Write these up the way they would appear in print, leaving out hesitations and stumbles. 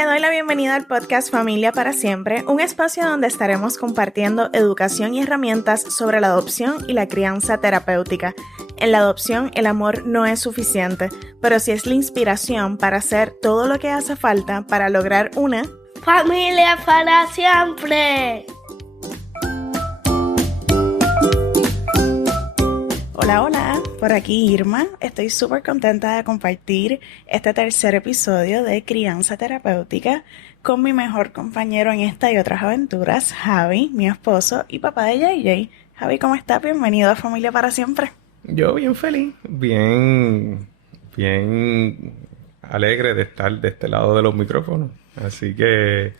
Te doy la bienvenida al podcast Familia para Siempre, un espacio donde estaremos compartiendo educación y herramientas sobre la adopción y la crianza terapéutica. En la adopción, el amor no es suficiente, pero sí es la inspiración para hacer todo lo que hace falta para lograr una familia para siempre. Hola, por aquí Irma. Estoy súper contenta de compartir este tercer episodio de Crianza Terapéutica con mi mejor compañero en esta y otras aventuras, Javi, mi esposo y papá de JJ. Javi, ¿cómo estás? Bienvenido a Familia para Siempre. Yo bien feliz, bien alegre de estar de este lado de los micrófonos. Así que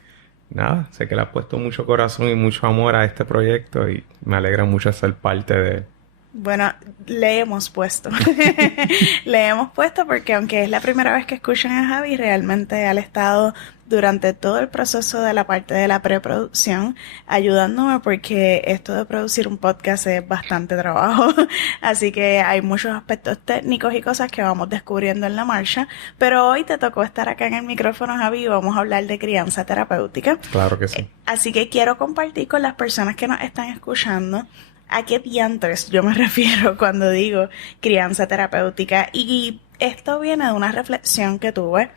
nada, sé que le has puesto mucho corazón y mucho amor a este proyecto y me alegra mucho ser parte de él. Bueno, le hemos puesto. Le hemos puesto porque aunque es la primera vez que escuchan a Javi, realmente él ha estado durante todo el proceso de la parte de la preproducción ayudándome porque esto de producir un podcast es bastante trabajo. Así que hay muchos aspectos técnicos y cosas que vamos descubriendo en la marcha. Pero hoy te tocó estar acá en el micrófono, Javi, y vamos a hablar de crianza terapéutica. Claro que sí. Así que quiero compartir con las personas que nos están escuchando ¿a qué diantres yo me refiero cuando digo crianza terapéutica? Y esto viene de una reflexión que tuve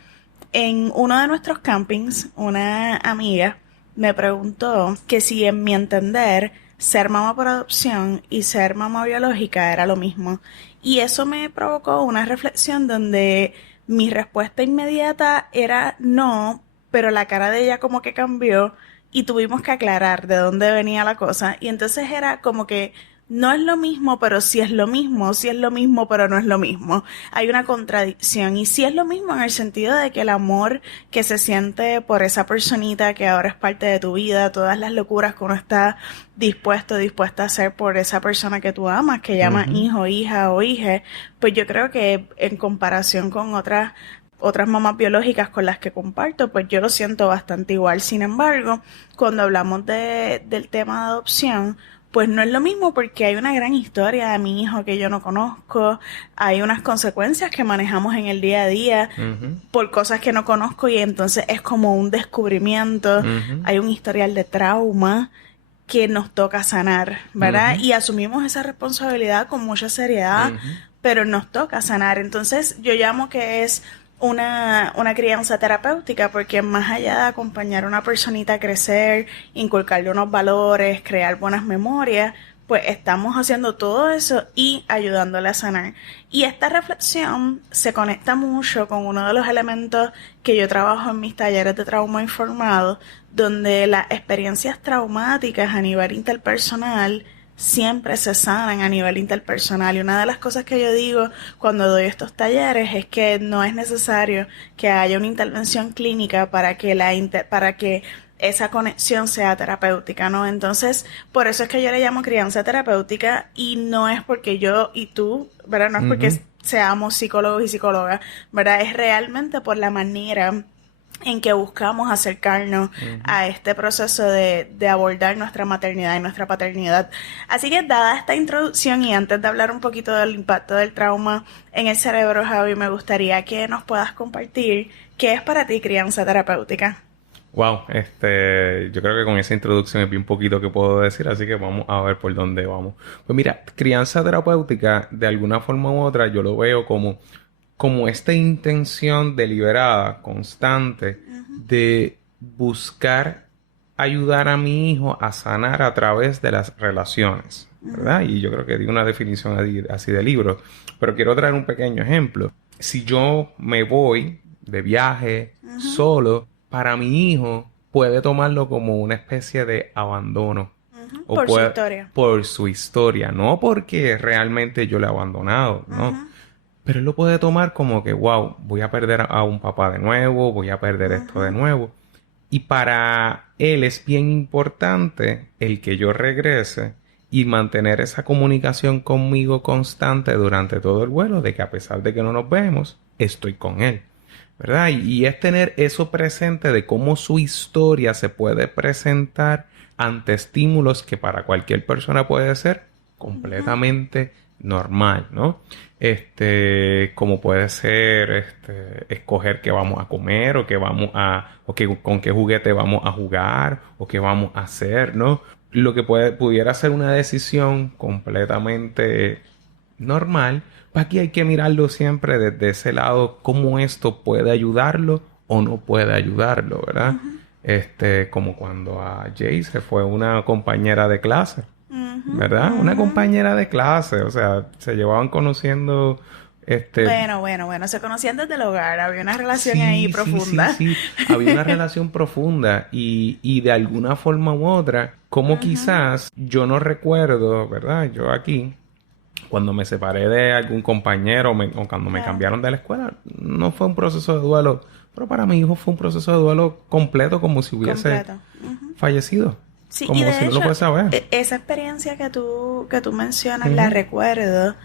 en uno de nuestros campings. Una amiga me preguntó que si en mi entender ser mamá por adopción y ser mamá biológica era lo mismo. Y eso me provocó una reflexión donde mi respuesta inmediata era no, pero la cara de ella como que cambió. Y tuvimos que aclarar de dónde venía la cosa. Y entonces era como que no es lo mismo, pero sí es lo mismo. Sí es lo mismo, pero no es lo mismo. Hay una contradicción. Y sí es lo mismo en el sentido de que el amor que se siente por esa personita que ahora es parte de tu vida, todas las locuras que uno está dispuesta a hacer por esa persona que tú amas, que llama hijo, hija o hije, pues yo creo que en comparación con otras mamás biológicas con las que comparto, pues yo lo siento bastante igual. Sin embargo, cuando hablamos del tema de adopción, pues no es lo mismo porque hay una gran historia de mi hijo que yo no conozco, hay unas consecuencias que manejamos en el día a día por cosas que no conozco y entonces es como un descubrimiento, hay un historial de trauma que nos toca sanar, ¿verdad? Y asumimos esa responsabilidad con mucha seriedad, pero nos toca sanar. Entonces yo llamo que es una crianza terapéutica porque más allá de acompañar a una personita a crecer, inculcarle unos valores, crear buenas memorias, pues estamos haciendo todo eso y ayudándole a sanar. Y esta reflexión se conecta mucho con uno de los elementos que yo trabajo en mis talleres de trauma informado, donde las experiencias traumáticas a nivel interpersonal siempre se sanan a nivel interpersonal. Y una de las cosas que yo digo cuando doy estos talleres es que no es necesario que haya una intervención clínica para que esa conexión sea terapéutica, ¿no? Entonces, por eso es que yo le llamo crianza terapéutica y no es porque yo y tú, ¿verdad? No es porque seamos psicólogos y psicólogas, ¿verdad? Es realmente por la manera en que buscamos acercarnos a este proceso de abordar nuestra maternidad y nuestra paternidad. Así que dada esta introducción y antes de hablar un poquito del impacto del trauma en el cerebro, Javi, me gustaría que nos puedas compartir qué es para ti crianza terapéutica. Wow, yo creo que con esa introducción es bien poquito que puedo decir, así que vamos a ver por dónde vamos. Pues mira, crianza terapéutica, de alguna forma u otra, yo lo veo como esta intención deliberada, constante, de buscar ayudar a mi hijo a sanar a través de las relaciones, ¿verdad? Y yo creo que di una definición así de libro, pero quiero traer un pequeño ejemplo. Si yo me voy de viaje solo, para mi hijo puede tomarlo como una especie de abandono. Por su historia. Por su historia, no porque realmente yo le he abandonado, ¿no? Pero él lo puede tomar como que, wow, voy a perder a un papá de nuevo, voy a perder esto de nuevo. Y para él es bien importante el que yo regrese y mantener esa comunicación conmigo constante durante todo el vuelo, de que a pesar de que no nos vemos, estoy con él, ¿verdad? Y es tener eso presente de cómo su historia se puede presentar ante estímulos que para cualquier persona puede ser completamente normal, ¿no? Como puede ser, escoger qué vamos a comer o con qué juguete vamos a jugar o qué vamos a hacer, ¿no? Lo que pudiera ser una decisión completamente normal, pues aquí hay que mirarlo siempre desde ese lado, cómo esto puede ayudarlo o no puede ayudarlo, ¿verdad? Como cuando a Jay se fue una compañera de clase, ¿verdad? Una compañera de clase, o sea, se llevaban conociendo, Bueno, se conocían desde el hogar, había una relación ahí profunda. Sí. Había una relación profunda y de alguna forma u otra, como quizás yo no recuerdo, ¿verdad? Yo aquí, cuando me separé de algún compañero o cuando me cambiaron de la escuela, no fue un proceso de duelo, pero para mi hijo fue un proceso de duelo completo, como si hubiese fallecido. Sí, como y de si no hecho, lo fuese a ver. esa experiencia que tú mencionas, la recuerdo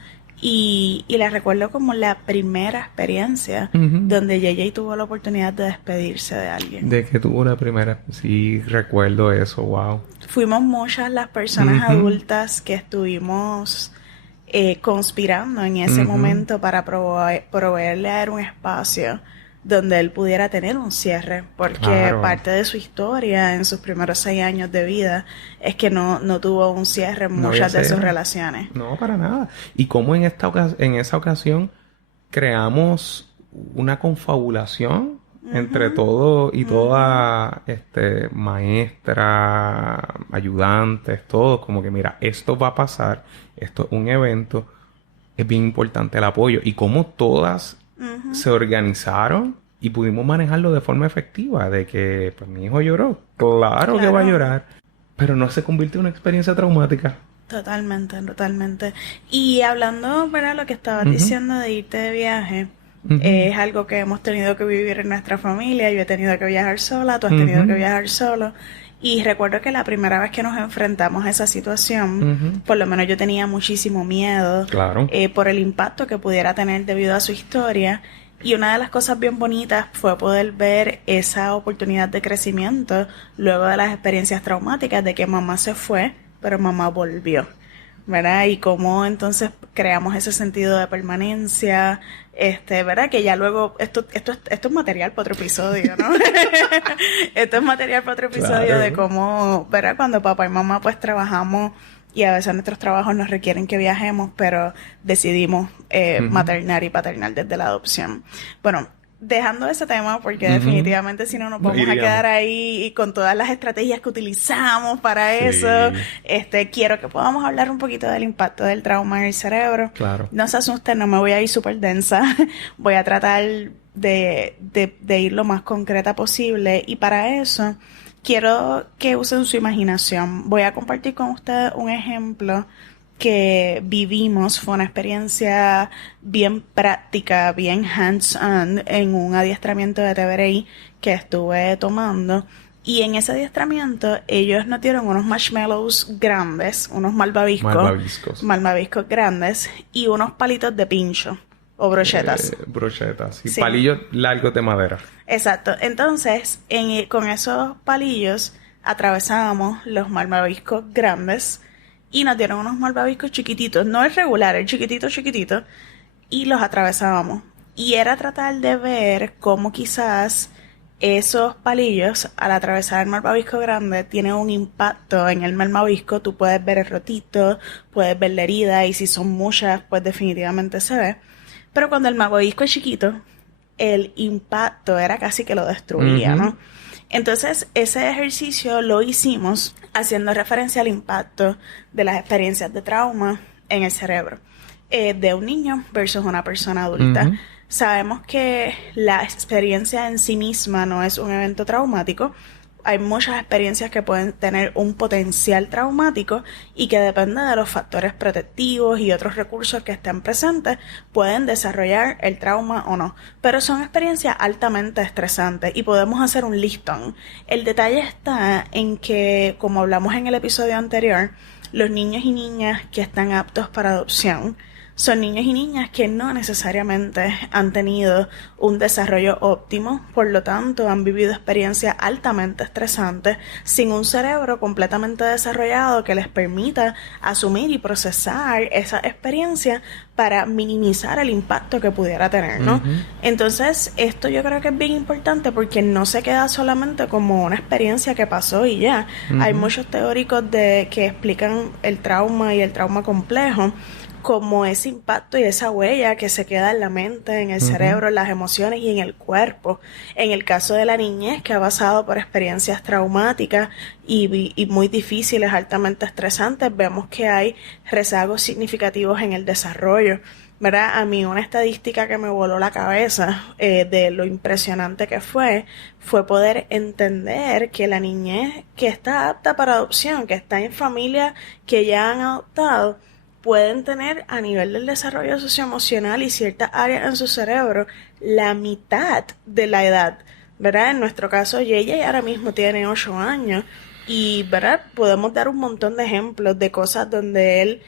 y la recuerdo como la primera experiencia donde JJ tuvo la oportunidad de despedirse de alguien. De que tuvo la primera... Sí, recuerdo eso, wow. Fuimos muchas las personas adultas que estuvimos conspirando en ese momento para proveerle a él un espacio donde él pudiera tener un cierre, porque parte de su historia en sus primeros 6 años de vida es que no tuvo un cierre en muchas de sus relaciones. No, para nada. Y cómo en esa ocasión creamos una confabulación entre todo y toda maestra, ayudantes, todos, como que mira, esto va a pasar, esto es un evento, es bien importante el apoyo. Y cómo todas se organizaron y pudimos manejarlo de forma efectiva, de que pues mi hijo lloró, claro que va a llorar, pero no se convirtió en una experiencia traumática. Totalmente. Y hablando, ¿verdad? Lo que estabas diciendo de irte de viaje, es algo que hemos tenido que vivir en nuestra familia. Yo he tenido que viajar sola, tú has tenido que viajar solo. Y recuerdo que la primera vez que nos enfrentamos a esa situación, por lo menos yo tenía muchísimo miedo por el impacto que pudiera tener debido a su historia. Y una de las cosas bien bonitas fue poder ver esa oportunidad de crecimiento luego de las experiencias traumáticas de que mamá se fue, pero mamá volvió, ¿verdad? Y cómo entonces creamos ese sentido de permanencia, ¿verdad? Que ya luego, esto es material para otro episodio, ¿no? Esto es material para otro episodio de cómo, ¿verdad? Cuando papá y mamá pues trabajamos y a veces nuestros trabajos nos requieren que viajemos, pero decidimos maternar y paternar desde la adopción. Bueno, dejando ese tema, porque definitivamente si no nos vamos a quedar ahí y con todas las estrategias que utilizamos para eso, quiero que podamos hablar un poquito del impacto del trauma en el cerebro. Claro. No se asusten, no me voy a ir súper densa. Voy a tratar de ir lo más concreta posible, y para eso quiero que usen su imaginación. Voy a compartir con ustedes un ejemplo que vivimos. Fue una experiencia bien práctica, bien hands-on en un adiestramiento de TBRI que estuve tomando. Y en ese adiestramiento ellos nos dieron unos marshmallows grandes, unos malvaviscos grandes y unos palitos de pincho o brochetas. Brochetas, sí. Palillos largos de madera. Exacto. Entonces, con esos palillos atravesábamos los malvaviscos grandes y nos dieron unos malvaviscos chiquititos, no el regular, el chiquitito, y los atravesábamos. Y era tratar de ver cómo quizás esos palillos, al atravesar el malvavisco grande, tienen un impacto en el malvavisco. Tú puedes ver el rotito, puedes ver la herida, y si son muchas, pues definitivamente se ve. Pero cuando el malvavisco es chiquito, el impacto era casi que lo destruía, ¿no? Entonces, ese ejercicio lo hicimos haciendo referencia al impacto de las experiencias de trauma en el cerebro de un niño versus una persona adulta. Sabemos que la experiencia en sí misma no es un evento traumático. Hay muchas experiencias que pueden tener un potencial traumático y que depende de los factores protectivos y otros recursos que estén presentes, pueden desarrollar el trauma o no. Pero son experiencias altamente estresantes y podemos hacer un listón. El detalle está en que, como hablamos en el episodio anterior, los niños y niñas que están aptos para adopción son niños y niñas que no necesariamente han tenido un desarrollo óptimo, por lo tanto han vivido experiencias altamente estresantes sin un cerebro completamente desarrollado que les permita asumir y procesar esa experiencia para minimizar el impacto que pudiera tener, ¿no? Entonces, esto yo creo que es bien importante porque no se queda solamente como una experiencia que pasó y ya. Hay muchos teóricos que explican el trauma y el trauma complejo como ese impacto y esa huella que se queda en la mente, en el cerebro, en las emociones y en el cuerpo. En el caso de la niñez, que ha pasado por experiencias traumáticas y muy difíciles, altamente estresantes, vemos que hay rezagos significativos en el desarrollo, ¿verdad? A mí una estadística que me voló la cabeza de lo impresionante que fue poder entender que la niñez que está apta para adopción, que está en familias que ya han adoptado, pueden tener a nivel del desarrollo socioemocional y ciertas áreas en su cerebro la mitad de la edad, ¿verdad? En nuestro caso, Yeye ahora mismo tiene 8 años y, ¿verdad? Podemos dar un montón de ejemplos de cosas donde él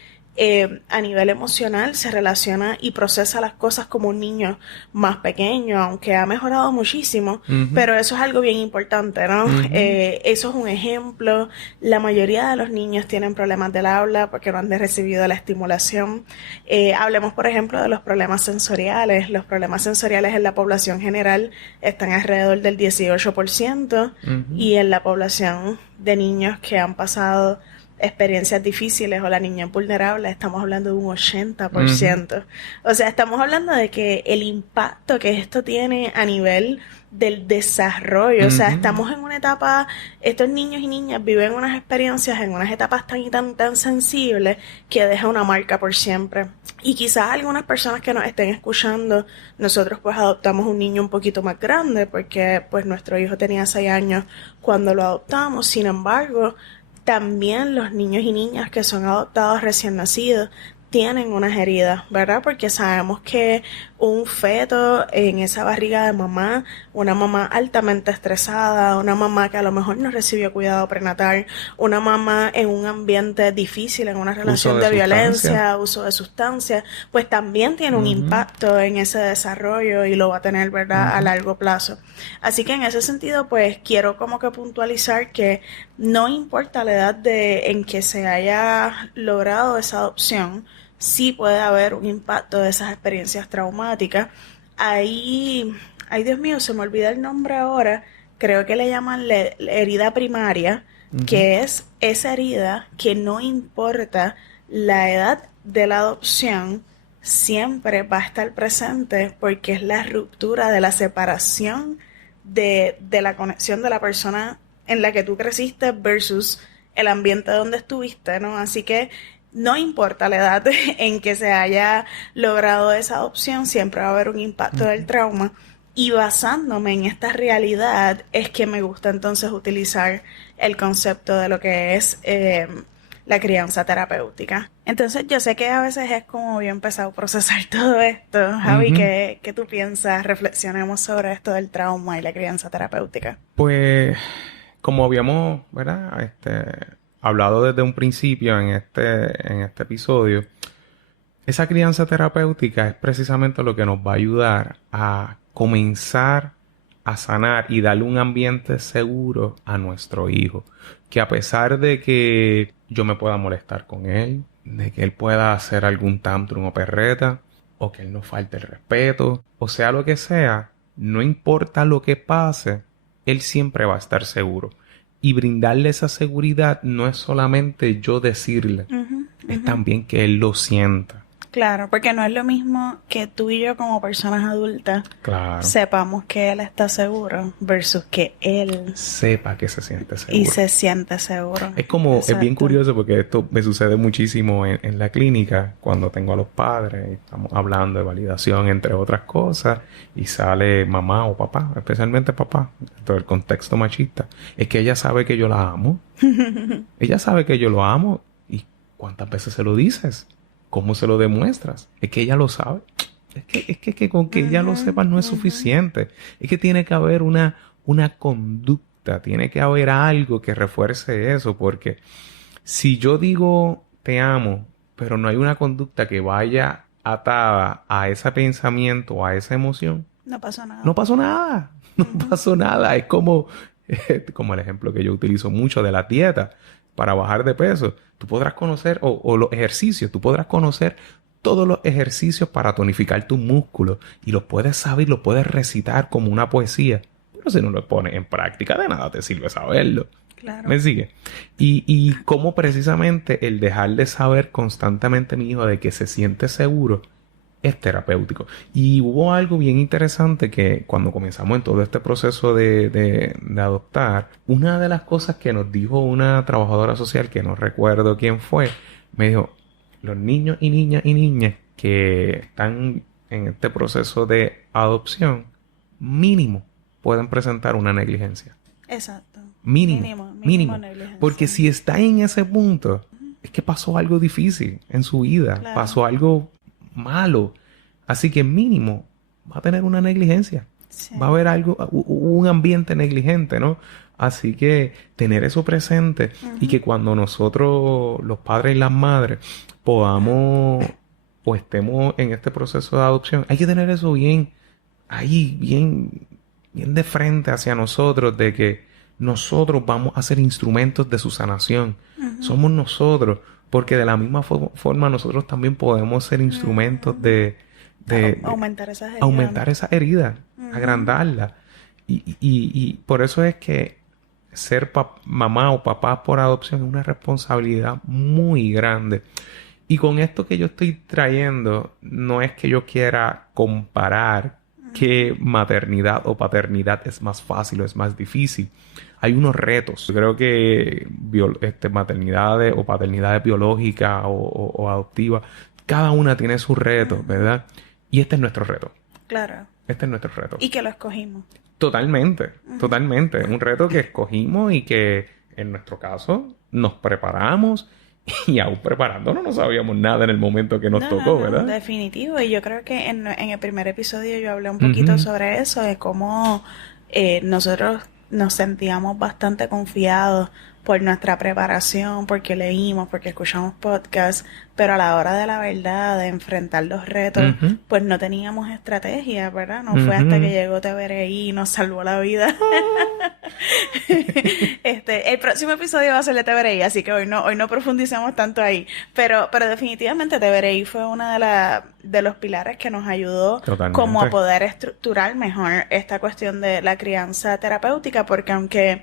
a nivel emocional se relaciona y procesa las cosas como un niño más pequeño, aunque ha mejorado muchísimo, pero eso es algo bien importante, ¿no? Eso es un ejemplo. La mayoría de los niños tienen problemas del habla porque no han recibido la estimulación. Hablemos, por ejemplo, de los problemas sensoriales. Los problemas sensoriales en la población general están alrededor del 18% y en la población de niños que han pasado experiencias difíciles o la niñez vulnerable, estamos hablando de un 80%. O sea, estamos hablando de que el impacto que esto tiene a nivel del desarrollo, o sea, estamos en una etapa, estos niños y niñas viven unas experiencias en unas etapas tan y tan sensibles que deja una marca por siempre. Y quizás algunas personas que nos estén escuchando, nosotros pues adoptamos un niño un poquito más grande porque pues nuestro hijo tenía 6 años cuando lo adoptamos. Sin embargo, también los niños y niñas que son adoptados recién nacidos tienen unas heridas, ¿verdad? Porque sabemos que un feto en esa barriga de mamá, una mamá altamente estresada, una mamá que a lo mejor no recibió cuidado prenatal, una mamá en un ambiente difícil, en una relación de violencia, uso de sustancias, pues también tiene un impacto en ese desarrollo y lo va a tener, ¿verdad?, a largo plazo. Así que en ese sentido, pues quiero como que puntualizar que no importa la edad en que se haya logrado esa adopción, sí puede haber un impacto de esas experiencias traumáticas. Ahí, ay Dios mío, se me olvida el nombre ahora, creo que le llaman la herida primaria, que es esa herida que no importa la edad de la adopción, siempre va a estar presente porque es la ruptura de la separación de la conexión de la persona en la que tú creciste versus el ambiente donde estuviste, ¿no? Así que no importa la edad en que se haya logrado esa adopción, siempre va a haber un impacto del trauma. Y basándome en esta realidad es que me gusta entonces utilizar el concepto de lo que es la crianza terapéutica. Entonces yo sé que a veces es como bien pesado procesar todo esto. Javi, ¿qué tú piensas? Reflexionemos sobre esto del trauma y la crianza terapéutica. Pues, como habíamos, ¿verdad?, hablado desde un principio en este episodio, esa crianza terapéutica es precisamente lo que nos va a ayudar a comenzar a sanar y darle un ambiente seguro a nuestro hijo. Que a pesar de que yo me pueda molestar con él, de que él pueda hacer algún tantrum o perreta, o que él nos falte el respeto, o sea lo que sea, no importa lo que pase, él siempre va a estar seguro. Y brindarle esa seguridad no es solamente yo decirle, es también que él lo sienta. Claro, porque no es lo mismo que tú y yo como personas adultas sepamos que él está seguro versus que él sepa que se siente seguro. Y se siente seguro. Es como, es bien curioso porque esto me sucede muchísimo en la clínica cuando tengo a los padres y estamos hablando de validación entre otras cosas y sale mamá o papá, especialmente papá, todo el contexto machista. Es que ella sabe que yo la amo. Ella sabe que yo lo amo. ¿Y cuántas veces se lo dices? ¿Cómo se lo demuestras? Es que ella lo sabe. Es que con que ella lo sepa no es suficiente. Es que tiene que haber una conducta. Tiene que haber algo que refuerce eso. Porque si yo digo te amo, pero no hay una conducta que vaya atada a ese pensamiento, a esa emoción, No pasó nada. no pasó nada. No pasó nada. Es como el ejemplo que yo utilizo mucho de la dieta para bajar de peso. Tú podrás conocer, o los ejercicios, tú podrás conocer todos los ejercicios para tonificar tus músculos y los puedes saber, los puedes recitar como una poesía. Pero si no lo pones en práctica, de nada te sirve saberlo. Claro. ¿Me sigue? Y cómo precisamente el dejar de saber constantemente, mi hijo, de que se siente seguro, es terapéutico. Y hubo algo bien interesante que cuando comenzamos en todo este proceso de adoptar, una de las cosas que nos dijo una trabajadora social, que no recuerdo quién fue, me dijo, los niños y niñas que están en este proceso de adopción, mínimo pueden presentar una negligencia. Exacto. Mínimo. Negligencia. Porque si está en ese punto, es que pasó algo difícil en su vida. Claro. Pasó algo malo. Así que mínimo va a tener una negligencia. Sí. Va a haber algo, un ambiente negligente, ¿no? Así que tener eso presente y que cuando nosotros, los padres y las madres, podamos o estemos en este proceso de adopción, hay que tener eso bien de frente hacia nosotros, de que nosotros vamos a ser instrumentos de su sanación. Somos nosotros, porque de la misma forma nosotros también podemos ser instrumentos de aumentar esas heridas. Heridas, agrandarlas. Y por eso es que ser mamá o papá por adopción es una responsabilidad muy grande. Y con esto que yo estoy trayendo, no es que yo quiera comparar qué maternidad o paternidad es más fácil o es más difícil. Hay unos retos. Yo creo que maternidades o paternidades biológicas o adoptivas, cada una tiene sus retos, ¿verdad? Y este es nuestro reto. Claro. Este es nuestro reto. Y que lo escogimos. Totalmente. Es un reto que escogimos y que en nuestro caso nos preparamos y aún preparándonos no sabíamos nada en el momento que nos tocó, ¿verdad? Definitivo. Y yo creo que en el primer episodio yo hablé un poquito sobre eso, de cómo nosotros nos sentíamos bastante confiados por nuestra preparación, porque leímos, porque escuchamos podcasts, pero a la hora de la verdad, de enfrentar los retos, pues no teníamos estrategia, ¿verdad? No fue hasta que llegó TVRI y nos salvó la vida. El próximo episodio va a ser de TVRI, así que hoy no profundicemos tanto ahí. Pero definitivamente TVRI fue una de los pilares que nos ayudó como a poder estructurar mejor esta cuestión de la crianza terapéutica, porque aunque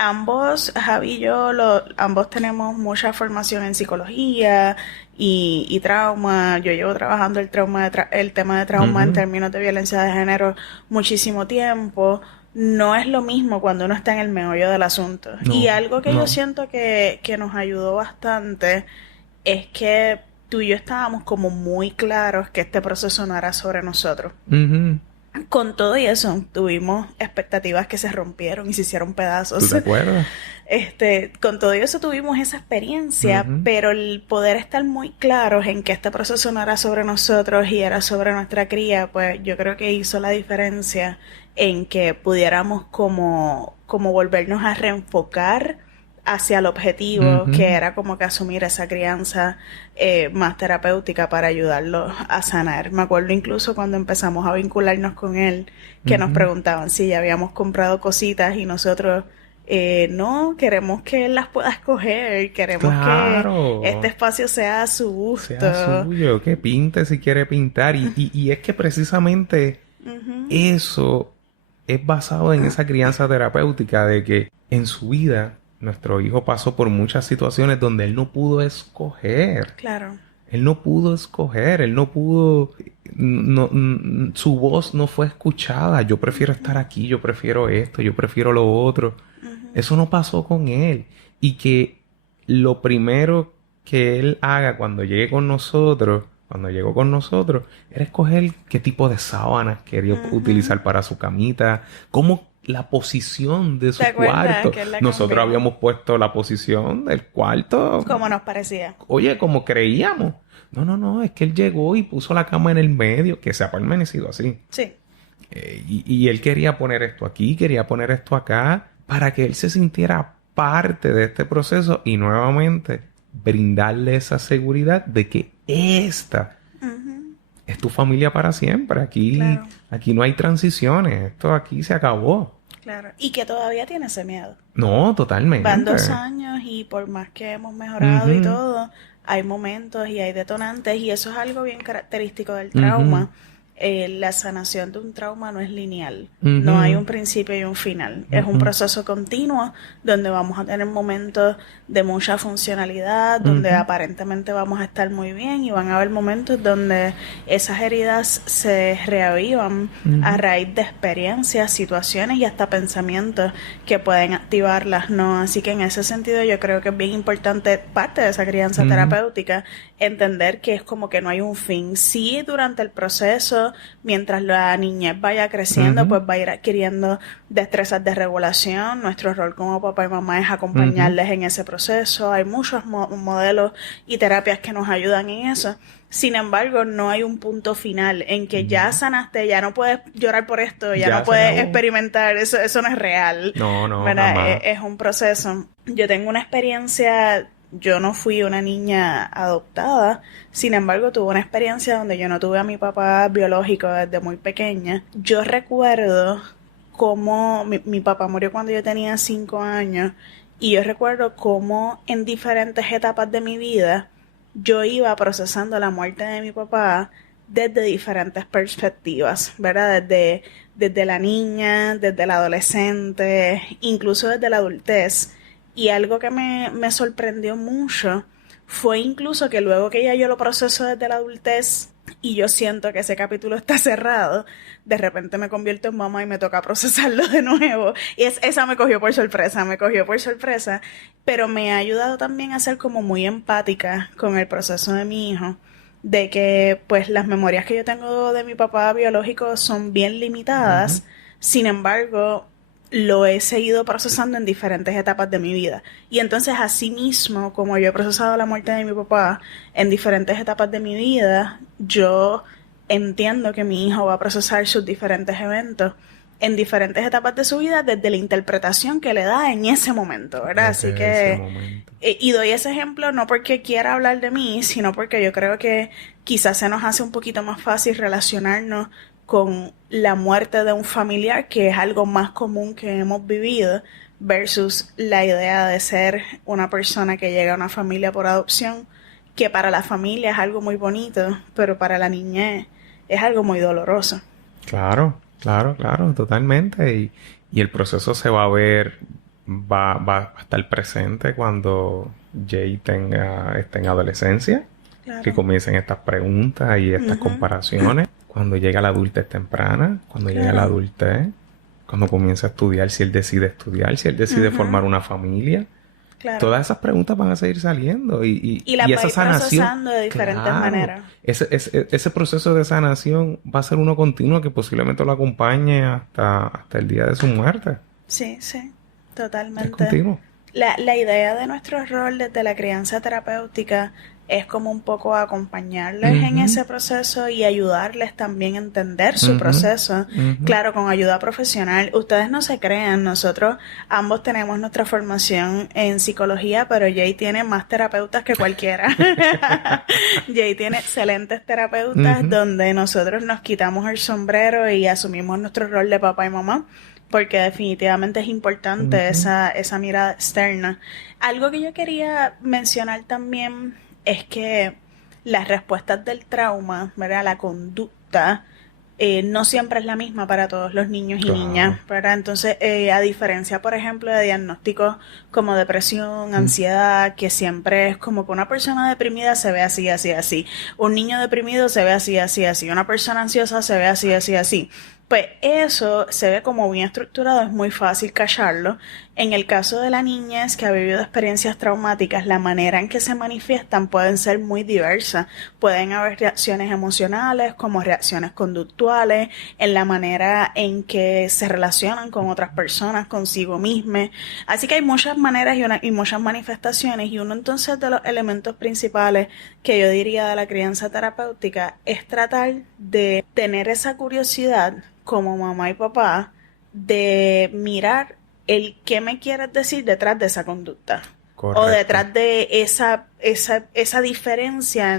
ambos, Javi y yo, ambos tenemos mucha formación en psicología y trauma. Yo llevo trabajando el tema de trauma en términos de violencia de género muchísimo tiempo. No es lo mismo cuando uno está en el meollo del asunto. Y algo que yo siento que nos ayudó bastante es que tú y yo estábamos como muy claros que este proceso no era sobre nosotros. Con todo y eso, tuvimos expectativas que se rompieron y se hicieron pedazos. ¿Tú te acuerdas? Con todo y eso tuvimos esa experiencia, pero el poder estar muy claros en que este proceso no era sobre nosotros y era sobre nuestra cría, pues yo creo que hizo la diferencia en que pudiéramos como volvernos a reenfocar hacia el objetivo, que era como que asumir esa crianza más terapéutica para ayudarlo a sanar. Me acuerdo incluso cuando empezamos a vincularnos con él, que nos preguntaban si ya habíamos comprado cositas y nosotros, no, queremos que él las pueda escoger, queremos que este espacio sea a su gusto. Sea suyo, que pinte si quiere pintar. Y es que precisamente eso es basado en esa crianza terapéutica de que en su vida nuestro hijo pasó por muchas situaciones donde él no pudo escoger. Claro. Él no pudo escoger, su voz no fue escuchada. Yo prefiero estar aquí, yo prefiero esto, yo prefiero lo otro. Eso no pasó con él. Y que lo primero que él haga cuando llegó con nosotros, era escoger qué tipo de sábanas quería utilizar para su camita, cómo la posición de su cuarto. Nosotros habíamos puesto la posición del cuarto como nos parecía. Oye, como creíamos. No, es que él llegó y puso la cama en el medio, que se ha permanecido así. Sí. Y él quería poner esto aquí, quería poner esto acá, para que él se sintiera parte de este proceso y nuevamente brindarle esa seguridad de que esta es tu familia para siempre. Claro. Aquí no hay transiciones. Esto aquí se acabó. Claro. Y que todavía tiene ese miedo. No, totalmente. Van 2 años y por más que hemos mejorado y Ujú, todo, hay momentos y hay detonantes y eso es algo bien característico del ujú, trauma. La sanación de un trauma no es lineal. ujú, No hay un principio y un final. Es un ujú, proceso continuo donde vamos a tener momentos de mucha funcionalidad, donde ujú, aparentemente vamos a estar muy bien y van a haber momentos donde esas heridas se reavivan a ujú, raíz de experiencias, situaciones y hasta pensamientos que pueden activarlas, ¿no? Así que en ese sentido yo creo que es bien importante, parte de esa crianza ujú, terapéutica, entender que es como que no hay un fin. Sí, durante el proceso, mientras la niñez vaya creciendo, ujú, pues va a ir adquiriendo destrezas de regulación. Nuestro rol como papá y mamá es ujú, acompañarles en ese proceso. Hay muchos modelos y terapias que nos ayudan en eso. Sin embargo, no hay un punto final en que ya ujú. sanaste, ya no puedes llorar por esto, ya no Ya se puedes acabó. experimentar, eso no es real, No, no, ¿verdad? jamás. Es un proceso. Yo tengo una experiencia, yo no fui una niña adoptada, sin embargo, tuve una experiencia donde yo no tuve a mi papá biológico desde muy pequeña. Yo recuerdo cómo mi papá murió cuando yo tenía 5 años y yo recuerdo cómo en diferentes etapas de mi vida yo iba procesando la muerte de mi papá desde diferentes perspectivas, ¿verdad? Desde la niña, desde la adolescente, incluso desde la adultez. Y algo que me sorprendió mucho fue incluso que luego que ya yo lo proceso desde la adultez y yo siento que ese capítulo está cerrado, de repente me convierto en mamá y me toca procesarlo de nuevo. Y esa me cogió por sorpresa, pero me ha ayudado también a ser como muy empática con el proceso de mi hijo, de que pues las memorias que yo tengo de mi papá biológico son bien Ujú. limitadas, sin embargo lo he seguido procesando en diferentes etapas de mi vida. Y entonces, así mismo, como yo he procesado la muerte de mi papá en diferentes etapas de mi vida, yo entiendo que mi hijo va a procesar sus diferentes eventos en diferentes etapas de su vida desde la interpretación que le da en ese momento, ¿verdad? Así Desde ese que, momento. y doy ese ejemplo no porque quiera hablar de mí, sino porque yo creo que quizás se nos hace un poquito más fácil relacionarnos con la muerte de un familiar, que es algo más común que hemos vivido, versus la idea de ser una persona que llega a una familia por adopción, que para la familia es algo muy bonito, pero para la niñez es algo muy doloroso. Claro, claro, claro, totalmente. Y el proceso se va a ver, va a estar presente cuando Jay esté en adolescencia, que Claro. comiencen estas preguntas y estas Ujú. comparaciones. Cuando llega la adultez temprana, cuando llegue la Claro. adultez, cuando comience a estudiar, si él decide estudiar, si él decide Ujú. formar una familia. Claro. Todas esas preguntas van a seguir saliendo Y y las va a esa ir sanación, procesando de diferentes claro, maneras. ese proceso de sanación va a ser uno continuo que posiblemente lo acompañe hasta el día de su muerte. Sí, sí, Es totalmente. continuo. La idea de nuestro rol desde la crianza terapéutica es como un poco acompañarles en Ujú, ese proceso y ayudarles también a entender su ujú, proceso. ujú. Claro, con ayuda profesional. Ustedes no se crean, nosotros ambos tenemos nuestra formación en psicología, pero Jay tiene más terapeutas que cualquiera. Jay tiene excelentes terapeutas Ujú, donde nosotros nos quitamos el sombrero y asumimos nuestro rol de papá y mamá, porque definitivamente es importante ujú. esa mirada externa. Algo que yo quería mencionar también es que las respuestas del trauma, ¿verdad? La conducta no siempre es la misma para todos los niños y niñas, Claro. ¿verdad? Entonces, a diferencia, por ejemplo, de diagnósticos como depresión, Mm. ansiedad, que siempre es como que una persona deprimida se ve así, así, así, un niño deprimido se ve así, así, así, una persona ansiosa se ve así, así, así. Pues eso se ve como bien estructurado, es muy fácil callarlo. En el caso de la niñez que ha vivido experiencias traumáticas, la manera en que se manifiestan pueden ser muy diversas. Pueden haber reacciones emocionales como reacciones conductuales, en la manera en que se relacionan con otras personas, consigo mismas. Así que hay muchas maneras y muchas manifestaciones, y uno entonces de los elementos principales que yo diría de la crianza terapéutica es tratar de tener esa curiosidad como mamá y papá de mirar el qué me quieres decir detrás de esa conducta o Correcto. detrás de esa diferencia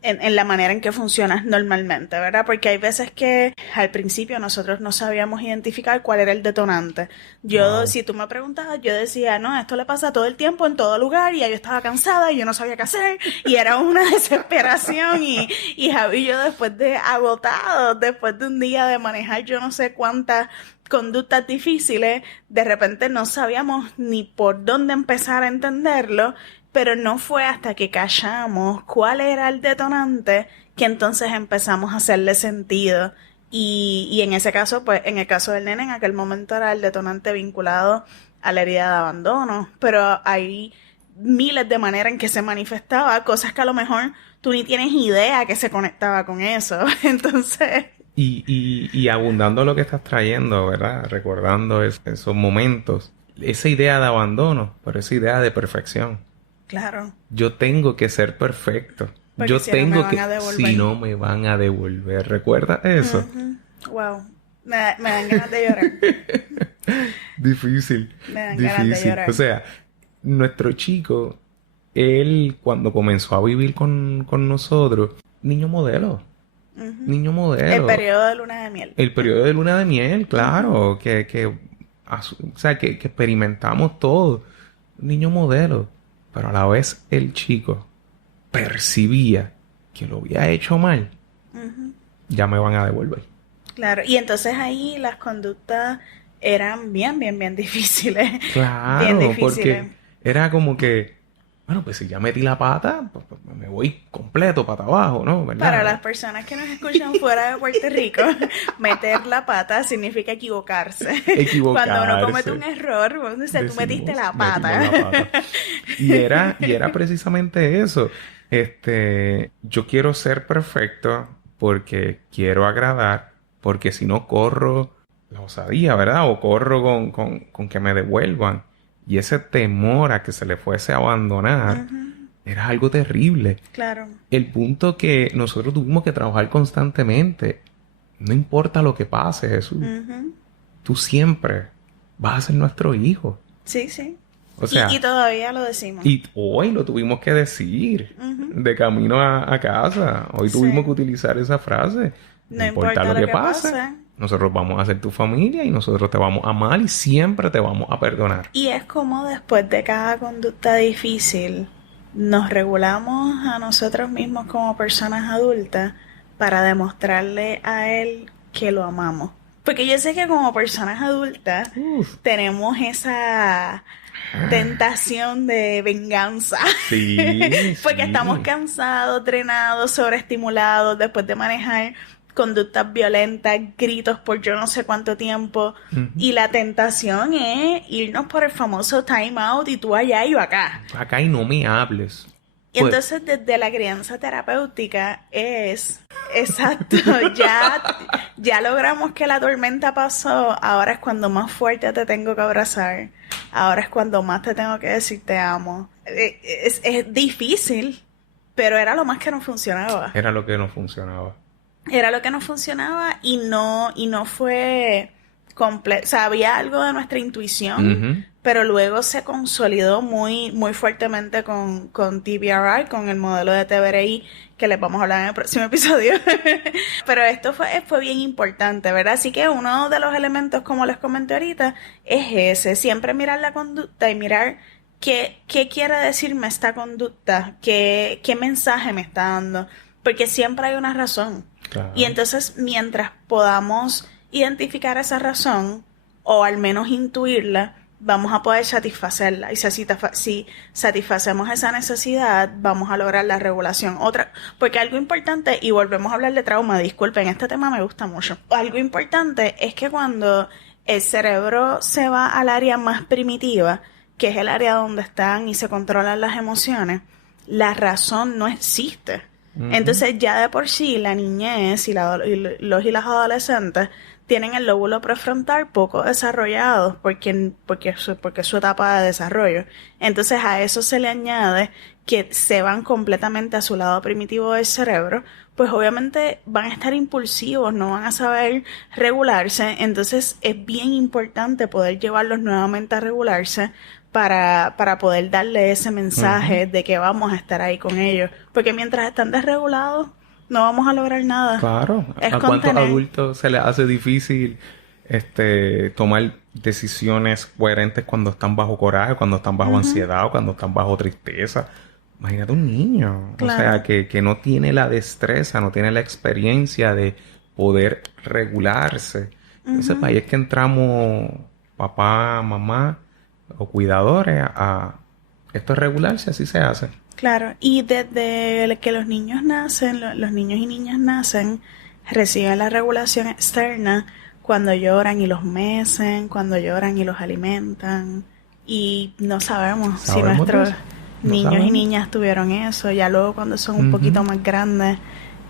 en la manera en que funcionas normalmente, ¿verdad? Porque hay veces que al principio nosotros no sabíamos identificar cuál era el detonante. Yo, si tú me preguntabas, yo decía, no, esto le pasa todo el tiempo, en todo lugar, y ya yo estaba cansada y yo no sabía qué hacer, y era una desesperación, y Javi y yo después de agotados, después de un día de manejar yo no sé cuántas conductas difíciles, de repente no sabíamos ni por dónde empezar a entenderlo, pero no fue hasta que cachamos cuál era el detonante que entonces empezamos a hacerle sentido. Y en ese caso, pues, en el caso del nene, en aquel momento era el detonante vinculado a la herida de abandono. Pero hay miles de maneras en que se manifestaba, cosas que a lo mejor tú ni tienes idea que se conectaba con eso. Entonces... Y abundando lo que estás trayendo, ¿verdad? Recordando esos momentos, esa idea de abandono, pero esa idea de perfección. Claro. Yo tengo que ser perfecto. Porque Yo si tengo no me que... van a devolver. Si no me van a devolver. ¿Recuerdas eso? Wow. Me dan ganas de llorar. Difícil. Me dan ganas de llorar. O sea, nuestro chico, él cuando comenzó a vivir con nosotros, niño modelo. Niño modelo. El periodo de luna de miel. El periodo de luna de miel, claro. O sea, que experimentamos todo. Niño modelo. Pero a la vez el chico percibía que lo había hecho mal. Ya me van a devolver. Claro. Y entonces ahí las conductas eran bien difíciles. Claro, bien difíciles. porque era como que, bueno, pues si ya metí la pata, pues me voy completo pata abajo, ¿no? ¿Verdad? Para las personas que nos escuchan fuera de Puerto Rico, meter la pata significa equivocarse. Cuando uno comete un error, uno dice, tú metiste la pata. Y era precisamente eso. Yo quiero ser perfecto porque quiero agradar, porque si no corro la osadía, ¿verdad? O corro con que me devuelvan. Y ese temor a que se le fuese a abandonar era algo terrible. Claro. El punto que nosotros tuvimos que trabajar constantemente. No importa lo que pase, Jesús. Tú siempre vas a ser nuestro hijo. Sí, sí. O sea, y todavía lo decimos. Y hoy lo tuvimos que decir de camino a casa. Hoy tuvimos que utilizar esa frase. No importa lo que pase. Nosotros vamos a ser tu familia y nosotros te vamos a amar y siempre te vamos a perdonar. Y es como después de cada conducta difícil nos regulamos a nosotros mismos como personas adultas para demostrarle a él que lo amamos. Porque yo sé que como personas adultas tenemos esa tentación de venganza. Sí, Porque estamos cansados, drenados, sobreestimulados después de manejar conductas violentas, gritos por yo no sé cuánto tiempo. Y la tentación es irnos por el famoso time out y tú allá y yo acá. Acá y no me hables. Y entonces desde la crianza terapéutica es... Exacto. Ya logramos que la tormenta pasó. Ahora es cuando más fuerte te tengo que abrazar. Ahora es cuando más te tengo que decir te amo. Es difícil, pero era lo más que nos funcionaba. Era lo que no funcionaba. Era lo que nos funcionaba y no fue completo. O sea, había algo de nuestra intuición, pero luego se consolidó muy fuertemente con TBRI, con el modelo de TBRI, que les vamos a hablar en el próximo episodio. Pero esto fue bien importante, ¿verdad? Así que uno de los elementos, como les comenté ahorita, es ese. Siempre mirar la conducta y mirar qué quiere decirme esta conducta, qué mensaje me está dando. Porque siempre hay una razón. Claro. Y entonces, mientras podamos identificar esa razón, o al menos intuirla, vamos a poder satisfacerla. Y si satisfacemos esa necesidad, vamos a lograr la regulación. Porque algo importante, y volvemos a hablar de trauma, disculpen, este tema me gusta mucho. Algo importante es que cuando el cerebro se va al área más primitiva, que es el área donde están y se controlan las emociones, la razón no existe. Entonces ya de por sí la niñez y los y las adolescentes tienen el lóbulo prefrontal poco desarrollado porque es su etapa de desarrollo. Entonces a eso se le añade que se van completamente a su lado primitivo del cerebro, pues obviamente van a estar impulsivos, no van a saber regularse. Entonces es bien importante poder llevarlos nuevamente a regularse para poder darle ese mensaje de que vamos a estar ahí con ellos. Porque mientras están desregulados, no vamos a lograr nada. Claro. Es ¿A cuántos contener. adultos se les hace difícil tomar decisiones coherentes cuando están bajo coraje, cuando están bajo ansiedad o cuando están bajo tristeza? Imagínate un niño. Claro. O sea, que no tiene la destreza, no tiene la experiencia de poder regularse. Entonces, ahí es que entramos papá, mamá o cuidadores a esto es regularse, así se hace. Claro, y desde que los niños nacen, los niños y niñas nacen, reciben la regulación externa cuando lloran y los mecen, cuando lloran y los alimentan. Y no sabemos si ¿Sabemos de nuestros eso? No niños y sabemos. niñas tuvieron eso. Ya luego cuando son un poquito más grandes,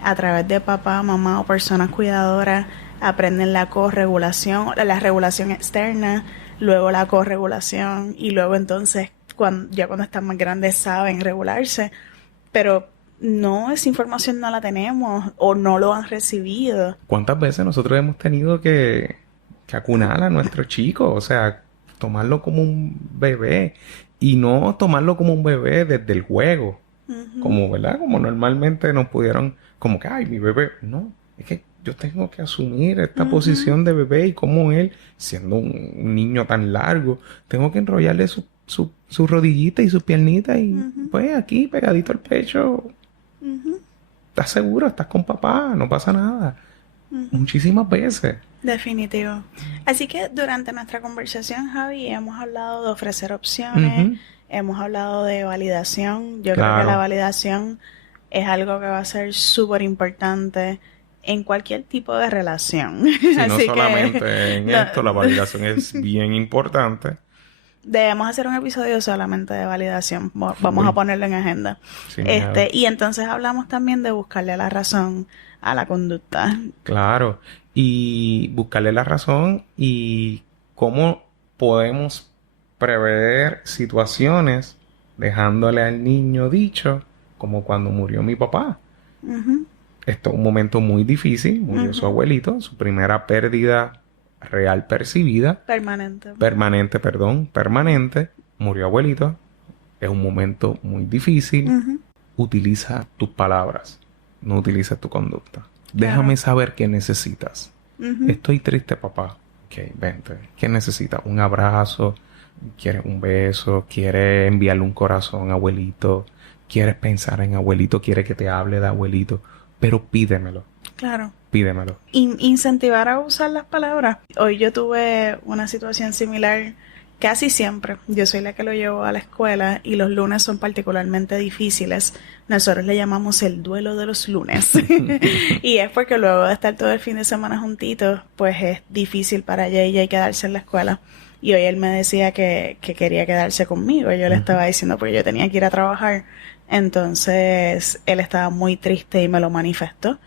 a través de papá, mamá o personas cuidadoras, aprenden la corregulación, la regulación externa, luego la corregulación y luego entonces ya cuando están más grandes saben regularse, pero no, esa información no la tenemos o no lo han recibido. ¿Cuántas veces nosotros hemos tenido que acunar a nuestros chicos? O sea, tomarlo como un bebé y no tomarlo como un bebé desde el juego. Como, ¿verdad? Como normalmente nos pudieron, como que, ay, mi bebé. No, es que yo tengo que asumir esta posición de bebé y como él, siendo un niño tan largo, tengo que enrollarle su rodillita y su piernita y pues aquí pegadito al pecho. ¿Estás seguro? ¿Estás con papá? No pasa nada. Muchísimas veces. Definitivo. Así que durante nuestra conversación, Javi, hemos hablado de ofrecer opciones, hemos hablado de validación. Yo creo que la validación es algo que va a ser súper importante en cualquier tipo de relación. Sí, no Así solamente que, en esto, la validación es bien importante. debemos hacer un episodio solamente de validación. Vamos a ponerlo en agenda. Sí, Y entonces hablamos también de buscarle la razón a la conducta. claro. Y buscarle la razón y cómo podemos prever situaciones dejándole al niño dicho, como cuando murió mi papá. Esto es un momento muy difícil. Murió su abuelito, su primera pérdida real percibida. Permanente. Murió abuelito. Es un momento muy difícil. Utiliza tus palabras. No utilices tu conducta. Déjame saber qué necesitas. Estoy triste, papá. Ok, vente. ¿Qué necesitas? Un abrazo. ¿Quieres un beso? ¿Quieres enviarle un corazón a abuelito? ¿Quieres pensar en abuelito? ¿Quieres que te hable de abuelito? Pero pídemelo. Claro. Pídemelo. Incentivar a usar las palabras. Hoy yo tuve una situación similar casi siempre. Yo soy la que lo llevo a la escuela y los lunes son particularmente difíciles. Nosotros le llamamos el duelo de los lunes. Y es porque luego de estar todo el fin de semana juntitos, pues es difícil para JJ quedarse en la escuela. Y hoy él me decía que quería quedarse conmigo. Yo le estaba diciendo porque yo tenía que ir a trabajar. Entonces él estaba muy triste y me lo manifestó.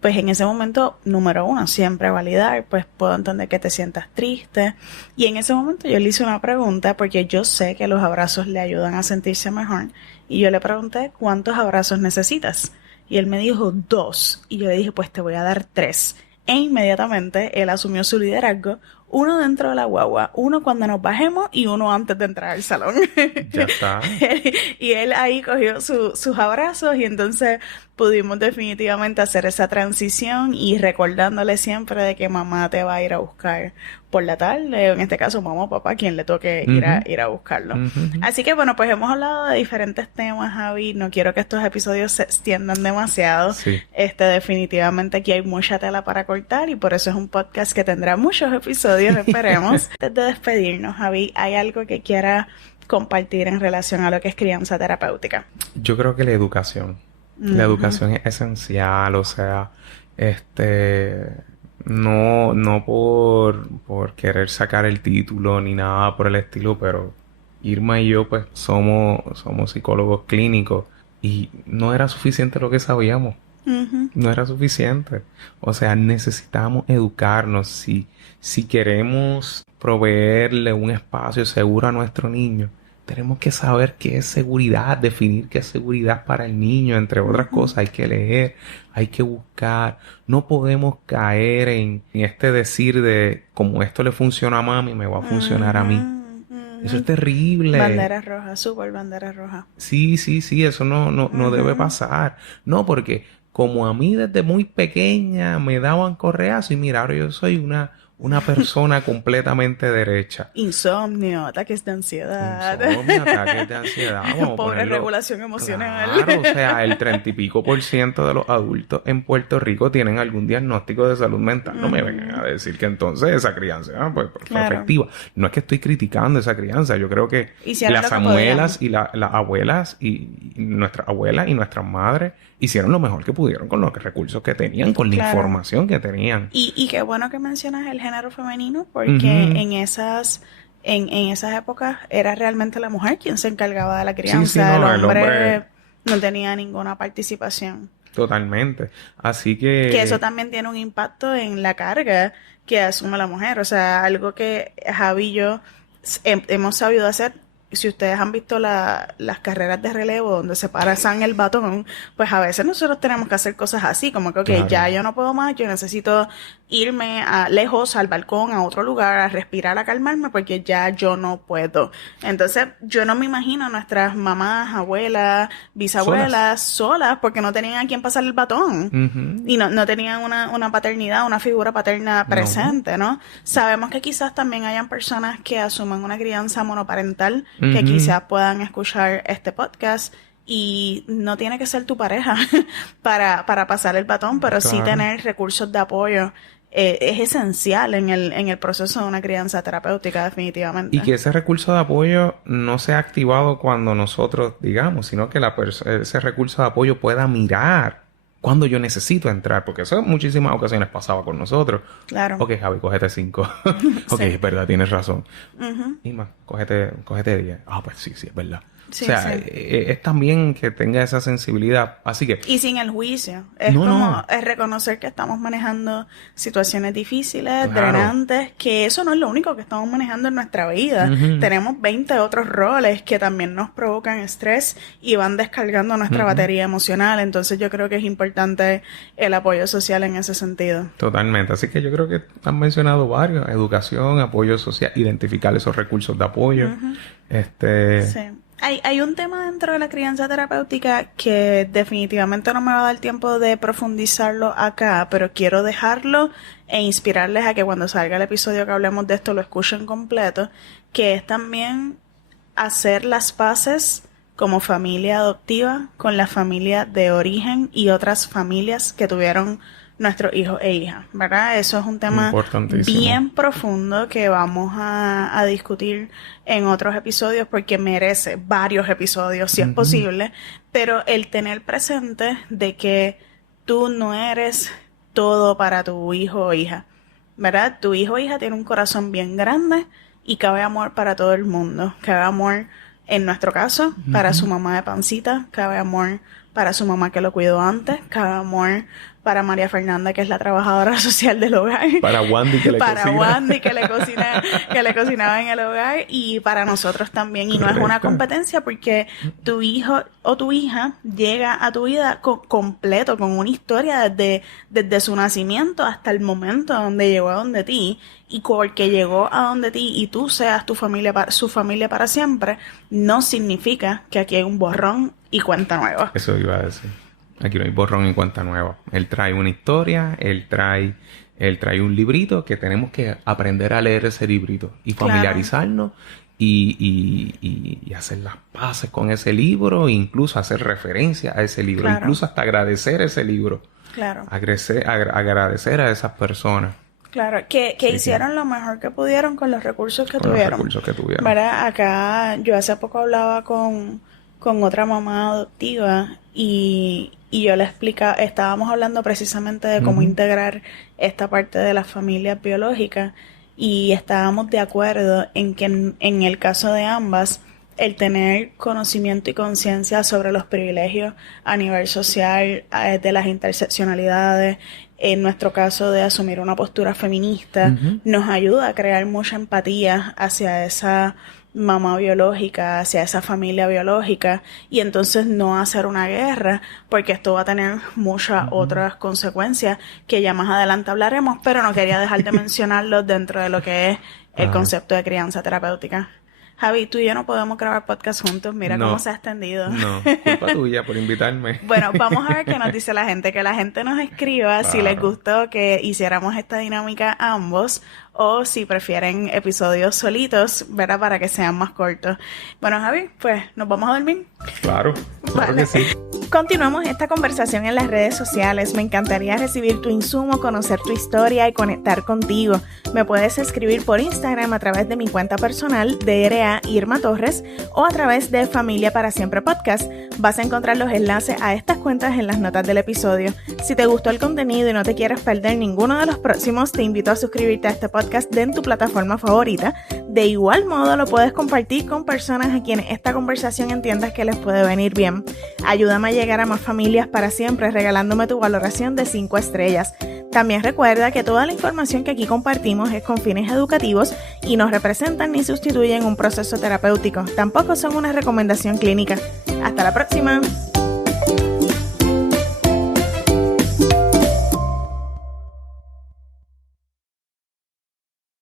Pues en ese momento, número uno, siempre validar, pues puedo entender que te sientas triste. Y en ese momento yo le hice una pregunta porque yo sé que los abrazos le ayudan a sentirse mejor. Y yo le pregunté, ¿cuántos abrazos necesitas? Y él me dijo 2. Y yo le dije, pues te voy a dar 3. E inmediatamente él asumió su liderazgo. 1 dentro de la guagua, 1 cuando nos bajemos y 1 antes de entrar al salón. Ya está. Y él ahí cogió sus abrazos y entonces pudimos definitivamente hacer esa transición y recordándole siempre de que mamá te va a ir a buscar por la tarde, en este caso mamá o papá, quien le toque ir a buscarlo. Así que bueno, pues hemos hablado de diferentes temas, Javi. No quiero que estos episodios se extiendan demasiado. Sí. Definitivamente aquí hay mucha tela para cortar y por eso es un podcast que tendrá muchos episodios, esperemos. Antes de despedirnos, Javi, ¿hay algo que quiera compartir en relación a lo que es crianza terapéutica? Yo creo que la educación. La educación es esencial, o sea, no por querer sacar el título ni nada por el estilo, pero Irma y yo pues somos psicólogos clínicos y no era suficiente lo que sabíamos. No era suficiente. O sea, necesitamos educarnos. Si queremos proveerle un espacio seguro a nuestro niño, tenemos que saber qué es seguridad, definir qué es seguridad para el niño, entre otras cosas. Hay que leer, hay que buscar. No podemos caer en este decir de como esto le funciona a mami, me va a funcionar a mí. Eso es terrible. Bandera roja, súper bandera roja. Sí, eso no debe pasar. No, porque como a mí desde muy pequeña me daban correazo y mira, ahora yo soy una persona completamente derecha. Insomnio, ataques de ansiedad. Insomnio, ataques de ansiedad. Vamos a Pobre ponerlo. regulación emocional. Claro, o sea, el 30% de los adultos en Puerto Rico tienen algún diagnóstico de salud mental. No me vengan a decir que entonces esa crianza pues, fue Claro. efectiva. No es que estoy criticando esa crianza. Yo creo que Hicieron las lo que abuelas y las abuelas y nuestras abuelas y nuestras madres hicieron lo mejor que pudieron con los recursos que tenían, con la Claro. información que tenían. Y qué bueno que mencionas el género femenino, porque Ujú. en esas épocas era realmente la mujer quien se encargaba de la crianza. Sí, no, el hombre- no tenía ninguna participación. Totalmente. Así que... Que eso también tiene un impacto en la carga que asume la mujer. O sea, algo que Javi y yo hemos sabido hacer. Si ustedes han visto las carreras de relevo donde se pasan el batón, pues a veces nosotros tenemos que hacer cosas así, como que, ok, Claro. ya yo no puedo más, yo necesito irme lejos, al balcón, a otro lugar, a respirar, a calmarme, porque ya yo no puedo. Entonces, yo no me imagino a nuestras mamás, abuelas, bisabuelas solas porque no tenían a quién pasar el batón. Ujú. Y no tenían una paternidad, una figura paterna presente, ¿no? Sabemos que quizás también hayan personas que asuman una crianza monoparental, que Ujú. quizás puedan escuchar este podcast y no tiene que ser tu pareja para pasar el batón, pero sí Claro. tener recursos de apoyo es esencial en el proceso de una crianza terapéutica, definitivamente. Y que ese recurso de apoyo no sea activado cuando nosotros digamos, sino que ese recurso de apoyo pueda mirar cuando yo necesito entrar, porque eso en muchísimas ocasiones pasaba con nosotros. Claro. Ok, Javi, cógete 5. Ok, Sí. es verdad, tienes razón. Ujú. Ima, cógete 10. Ah, pues sí, es verdad. Sí, o sea, sí. es también que tenga esa sensibilidad. Así que, Y sin el juicio. Es No, como no. es reconocer que estamos manejando situaciones difíciles, Claro. drenantes, que eso no es lo único que estamos manejando en nuestra vida. Ujú. Tenemos 20 otros roles que también nos provocan estrés y van descargando nuestra Ujú. batería emocional. Entonces yo creo que es importante el apoyo social en ese sentido. totalmente. Así que yo creo que han mencionado varios. Educación, apoyo social, identificar esos recursos de apoyo. Ujú. Sí. Sí. Hay un tema dentro de la crianza terapéutica que definitivamente no me va a dar tiempo de profundizarlo acá, pero quiero dejarlo e inspirarles a que cuando salga el episodio que hablemos de esto lo escuchen completo, que es también hacer las paces como familia adoptiva con la familia de origen y otras familias que tuvieron nuestros hijos e hijas, ¿verdad? Eso es un tema Importantísimo. bien profundo que vamos a discutir en otros episodios porque merece varios episodios si es Ujú. posible, pero el tener presente de que tú no eres todo para tu hijo o hija, ¿verdad? Tu hijo o hija tiene un corazón bien grande y cabe amor para todo el mundo, cabe amor en nuestro caso para su mamá de pancita, cabe amor para su mamá que lo cuidó antes, cabe amor para María Fernanda, que es la trabajadora social del hogar. Para Wandy que le Para cocina. Wandy, que le cocinaba en el hogar. Y para nosotros también. Y no es una Correcto. competencia porque tu hijo o tu hija llega a tu vida completo, con una historia desde su nacimiento hasta el momento donde llegó a donde ti. Y porque llegó a donde ti y tú seas su familia para siempre, no significa que aquí hay un borrón y cuenta nueva. Eso iba a decir. Aquí no hay borrón y cuenta nueva. Él trae una historia, él trae un librito que tenemos que aprender a leer ese librito y Claro. familiarizarnos y hacer las paces con ese libro, e incluso hacer referencia a ese libro, Claro. incluso hasta agradecer ese libro, Claro. agradecer a esas personas Claro, que Sí, hicieron lo mejor que pudieron con los recursos que con los tuvieron. recursos que tuvieron. ¿Verdad? Acá yo hace poco hablaba con otra mamá adoptiva y yo le explicaba, estábamos hablando precisamente de cómo Ujú. integrar esta parte de las familias biológicas y estábamos de acuerdo en que en el caso de ambas, el tener conocimiento y conciencia sobre los privilegios a nivel social, de las interseccionalidades, en nuestro caso de asumir una postura feminista, Ujú. nos ayuda a crear mucha empatía hacia esa mamá biológica, hacia esa familia biológica y entonces no hacer una guerra porque esto va a tener muchas otras consecuencias que ya más adelante hablaremos, pero no quería dejar de mencionarlo dentro de lo que es el Claro. concepto de crianza terapéutica. Javi, tú y yo no podemos grabar podcast juntos. Mira No. cómo se ha extendido. No, culpa tuya por invitarme. Bueno, vamos a ver qué nos dice la gente. Que la gente nos escriba si les gustó que hiciéramos esta dinámica ambos o si prefieren episodios solitos, ¿verdad? Para que sean más cortos. Bueno, Javi, pues nos vamos a dormir. Claro Vale. que sí. Continuamos esta conversación en las redes sociales. Me encantaría recibir tu insumo, conocer tu historia y conectar contigo. Me puedes escribir por Instagram a través de mi cuenta personal, DRA Irma Torres, o a través de Familia para Siempre Podcast. Vas a encontrar los enlaces a estas cuentas en las notas del episodio. Si te gustó el contenido y no te quieres perder ninguno de los próximos, te invito a suscribirte a este podcast en tu plataforma favorita. De igual modo, lo puedes compartir con personas a quienes esta conversación entiendas que les puede venir bien. Ayúdame a llegar a más familias para siempre regalándome tu valoración de 5 estrellas. También recuerda que toda la información que aquí compartimos es con fines educativos y no representan ni sustituyen un proceso terapéutico. Tampoco son una recomendación clínica. Hasta la próxima.